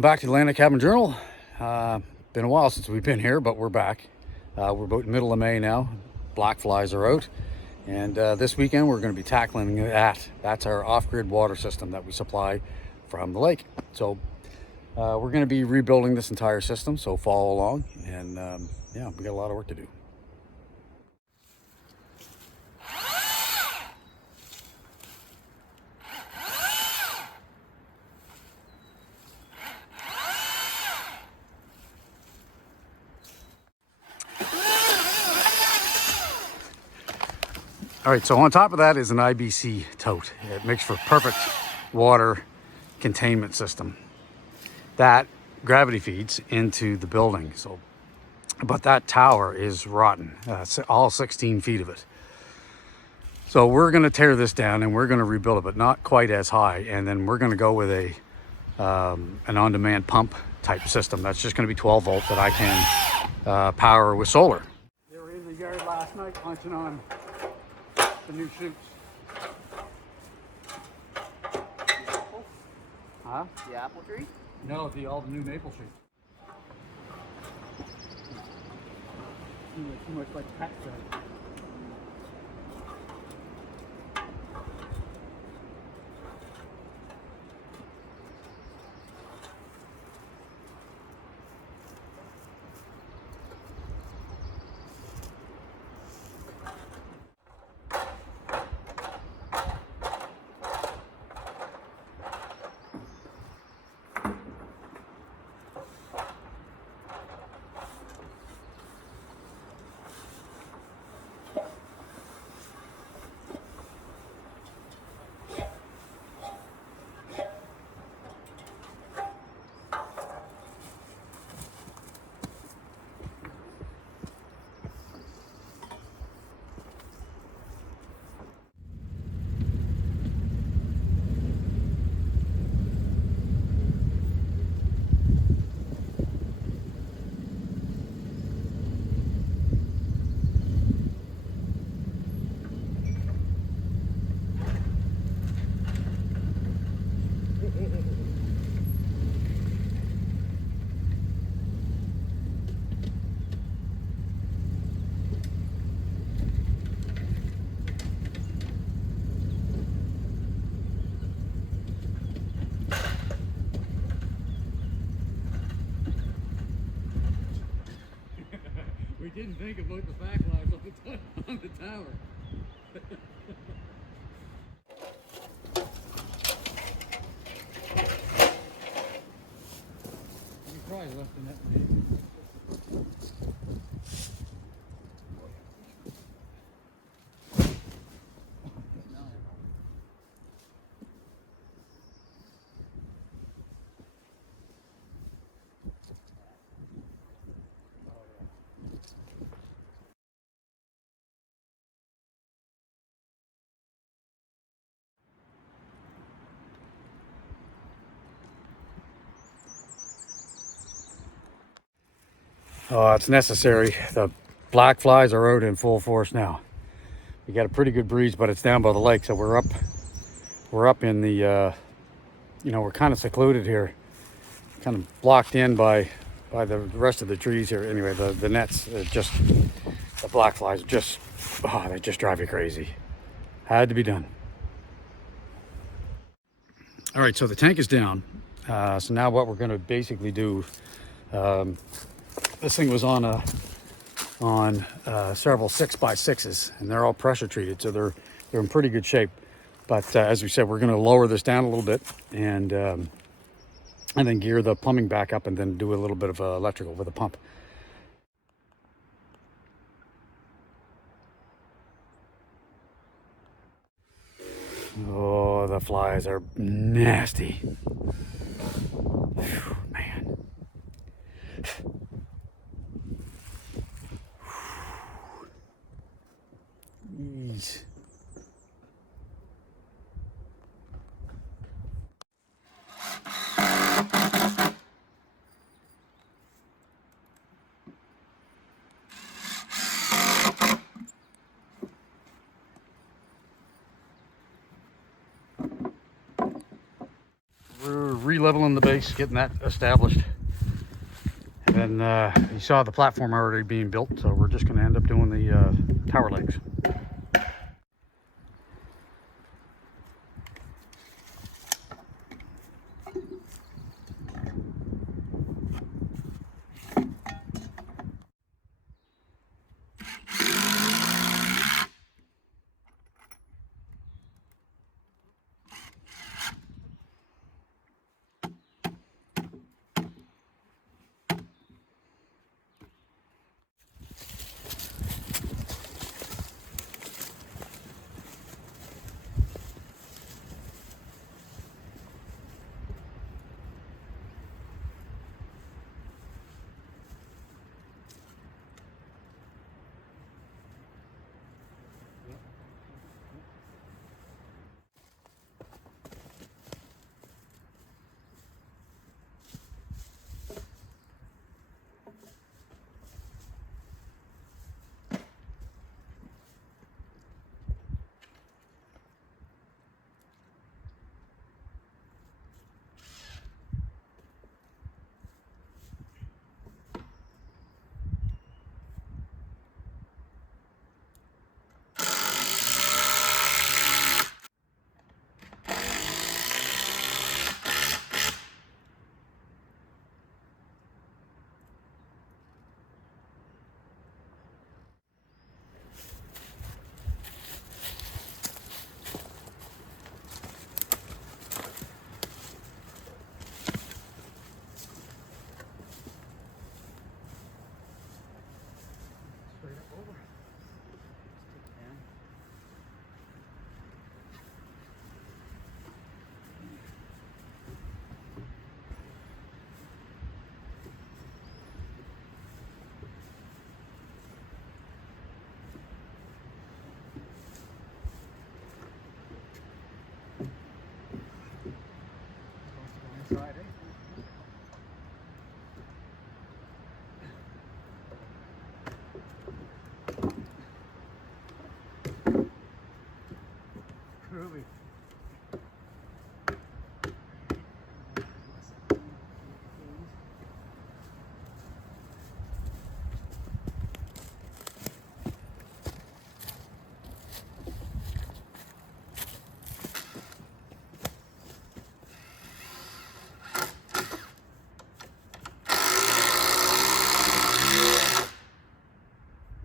Welcome back to the Atlantic Cabin Journal. Been a while since we've been here, but we're back. We're about middle of May now. Black flies are out, and this weekend we're going to be tackling that. That's our off-grid water system that we supply from the lake. So we're going to be rebuilding this entire system, so follow along, and yeah, we got a lot of work to do. All right, so on top of that is an IBC tote. It makes for perfect water containment system that gravity feeds into the building. So, but that tower is rotten, all 16 feet of it. So we're going to tear this down and we're going to rebuild it, but not quite as high. And then we're going to go with an on-demand pump type system. That's just going to be 12 volt that I can power with solar. They were in the yard last night punching on the new shoots. Huh? The apple tree? No, all the new maple shoots. Too much like pet food. We didn't think about the backlights on the tower. You probably left in that. Oh, it's necessary. The black flies are out in full force now. We got a pretty good breeze, but it's down by the lake, so we're up in the we're kind of secluded here, kind of blocked in by the rest of the trees here. Anyway, the nets, the black flies they just drive you crazy. Had to be done. All right, so the tank is down. So now what we're going to basically do, this thing was on several 6x6s, and they're all pressure treated, so they're in pretty good shape. But as we said, we're going to lower this down a little bit and then gear the plumbing back up, and then do a little bit of electrical with a pump. Oh, the flies are nasty. Whew, man. Jeez. re-leveling the base, getting that established. And then you saw the platform already being built, so we're just going to end up doing the tower legs. Groovy.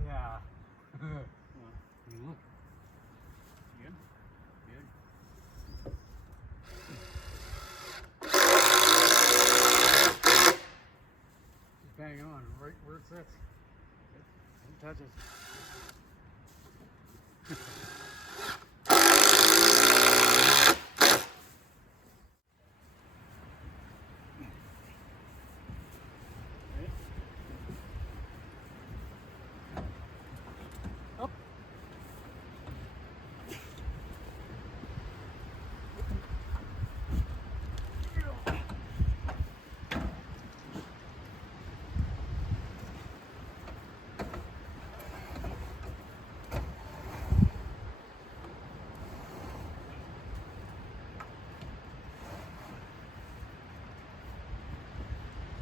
Yeah. Look. Good. Just bang on right where it sits. Don't touch it. Up.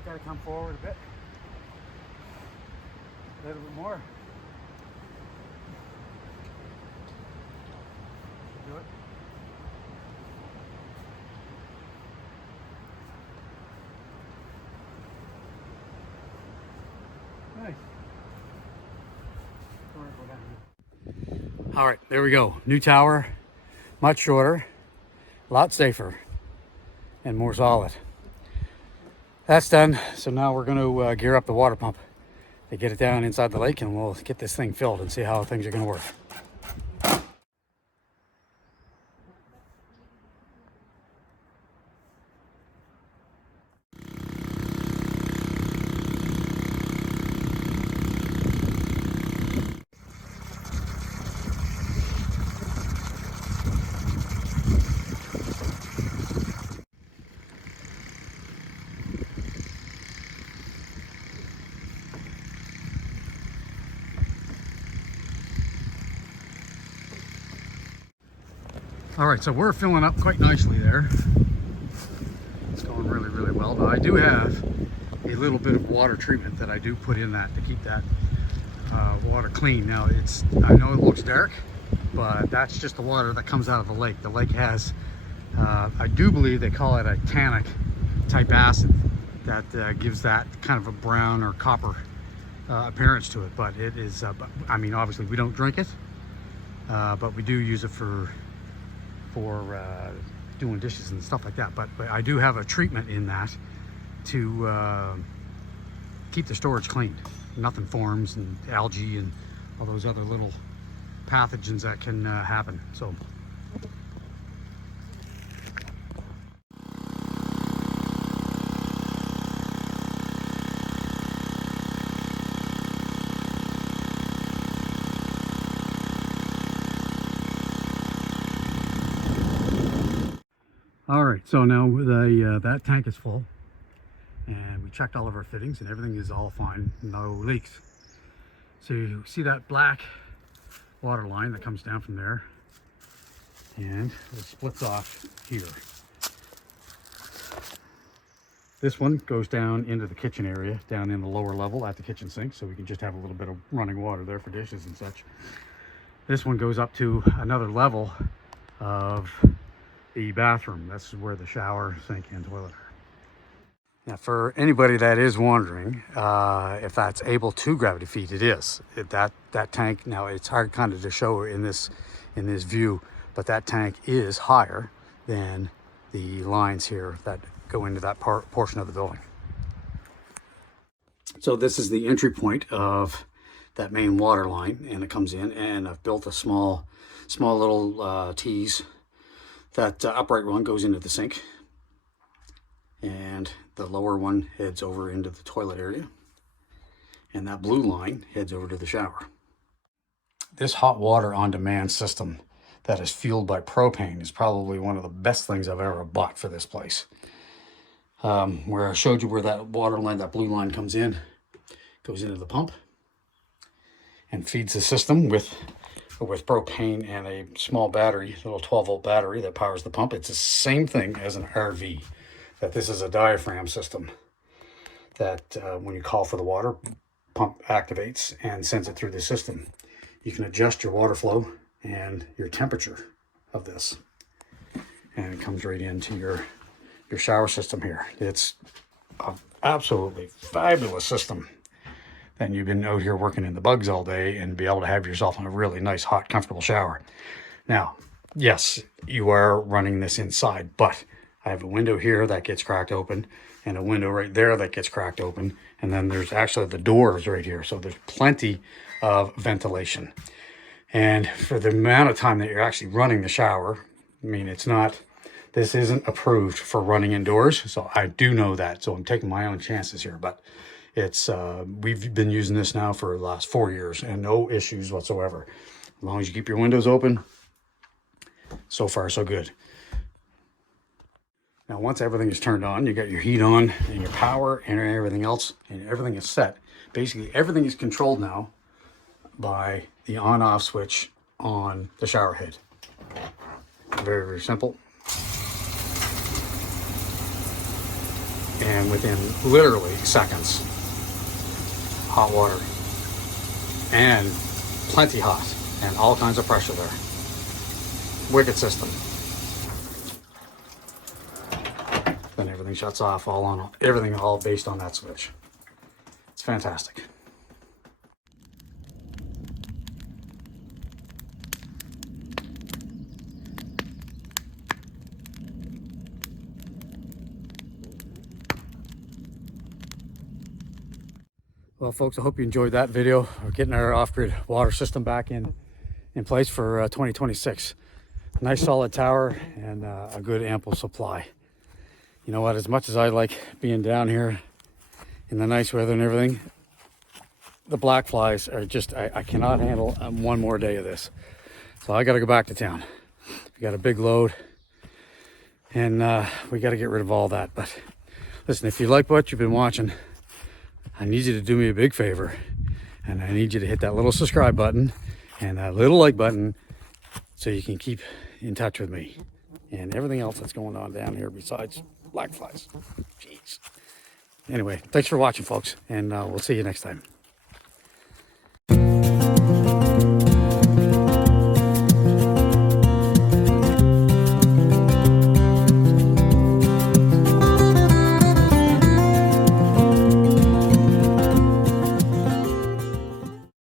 Got to come forward a bit. A little bit more. Do it. Nice. All right, there we go. New tower, much shorter, a lot safer, and more solid. That's done. So now we're going to gear up the water pump to get it down inside the lake, and we'll get this thing filled and see how things are going to work. All right, so we're filling up quite nicely there. It's going going really, really well. Now I do have a little bit of water treatment that I do put in that to keep that water clean. Now I know it looks dark, but that's just the water that comes out of the lake. The lake has, I do believe they call it a tannic type acid that gives that kind of a brown or copper appearance to it. But it is, I mean, obviously we don't drink it, but we do use it for doing dishes and stuff like that. But I do have a treatment in that to keep the storage clean. Nothing forms and algae and all those other little pathogens that can happen. So all right, so now that tank is full, and we checked all of our fittings and everything is all fine, no leaks. So you see that black water line that comes down from there, and it splits off here. This one goes down into the kitchen area, down in the lower level at the kitchen sink, so we can just have a little bit of running water there for dishes and such. This one goes up to another level of the bathroom. That's where the shower, sink, and toilet are. Now, for anybody that is wondering if that's able to gravity feed, it is. That tank, now it's hard kind of to show in this view, but that tank is higher than the lines here that go into that portion of the building. So this is the entry point of that main water line, and it comes in, and I've built a small little tees. That upright one goes into the sink, and the lower one heads over into the toilet area, and that blue line heads over to the shower. This hot water on demand system that is fueled by propane is probably one of the best things I've ever bought for this place. Where I showed you where that water line, that blue line comes in, goes into the pump and feeds the system with propane and a small battery, a little 12-volt battery that powers the pump. It's the same thing as an RV, that this is a diaphragm system that when you call for the water, pump activates and sends it through the system. You can adjust your water flow and your temperature of this, and it comes right into your shower system here. It's an absolutely fabulous system. And you've been out here working in the bugs all day and be able to have yourself in a really nice, hot, comfortable shower. Now, yes, you are running this inside, but I have a window here that gets cracked open and a window right there that gets cracked open. And then there's actually the doors right here. So there's plenty of ventilation. And for the amount of time that you're actually running the shower, I mean, this isn't approved for running indoors. So I do know that. So I'm taking my own chances here, but it's we've been using this now for the last 4 years and no issues whatsoever. As long as you keep your windows open, so far so good. Now once everything is turned on, you got your heat on and your power and everything else, and everything is set. Basically everything is controlled now by the on-off switch on the shower head. Very, very simple. And within literally seconds, hot water, and plenty hot, and all kinds of pressure there. Wicked system. Then everything shuts off, everything all based on that switch. It's fantastic. Well, folks, I hope you enjoyed that video. We're getting our off-grid water system back in place for 2026. Nice solid tower and a good ample supply. You know what, as much as I like being down here in the nice weather and everything, the black flies are just, I cannot handle one more day of this. So I got to go back to town. We got a big load and we got to get rid of all that. But listen, if you like what you've been watching, I need you to do me a big favor, and I need you to hit that little subscribe button and that little like button so you can keep in touch with me. and everything else that's going on down here besides black flies. Jeez. Anyway, thanks for watching, folks, and we'll see you next time.